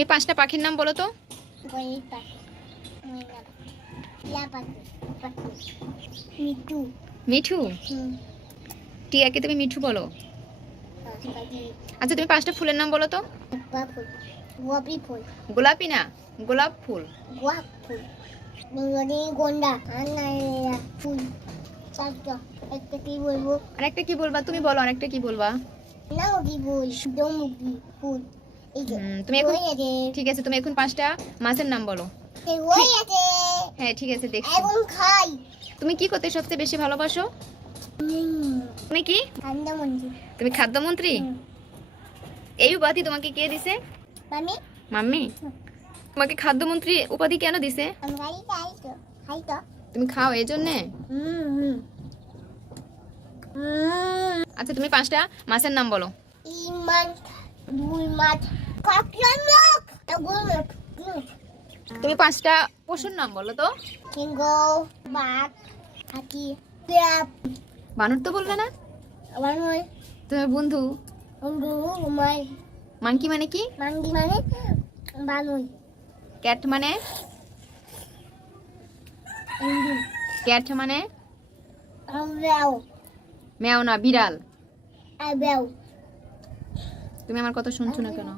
তুমি 5টা পাখির নাম বলো তো। গরিব পাখি, ময়না পাখি, টিয়া পাখি, পাখি, মিঠু। মিঠু। হুম, টিয়াকে তুমি মিঠু বলো। পাখি, আচ্ছা তুমি 5টা ফুলের নাম বলো তো। গোলাপ ফুল, গোলাপি ফুল, গোলাপি না, গোলাপ ফুল। গোলাপ ফুল, রজনীগন্ধা, আর নারিয়া ফুল। চারটা, একটা কি বলবো? আরেকটা কি বলবা তুমি, বলো আরেকটা কি বলবা। নাও কি বল? সূর্যমুখী ফুল। এই যে তুমি এখন হয়ে আছে, ঠিক আছে, তুমি এখন 5টা মাছের নাম বলো। এই হয়ে আছে। হ্যাঁ ঠিক আছে, দেখছি। এখন খাই। তুমি কি করতে সবচেয়ে বেশি ভালোবাসো? তুমি কি? ঠান্ডা মন্দির। তুমি খাদ্যমন্ত্রী। এই উপাধি তোমাকে কে দিছে? মামি, মাম্মি। তোমাকে খাদ্যমন্ত্রী উপাধি কেন দিছে? আমি খাই তো, খাই তো। তুমি খাও এই জন্যে? হুম হুম হুম। আচ্ছা তুমি 5টা মাছের নাম বলো। ইমান, দুই মাছ, কাকড়া মুখ, গুল মুখ, তুমি 5টা পশুর নাম বলো তো। সিংহ, বাঘ, হাতি, পেঁয়াজ। বানর তো বলবে না। আমার নয়, তোমার বন্ধু অঙ্গু, উমাই, মাংকি মানে কি? মান্ডি মানে বানুই, ক্যাট মানে? অঙ্গু, ক্যাট মানে? আমরাও, ম্যাও না, বিড়াল। আবেও। তুমি আমার কথা শুনছো না কেন?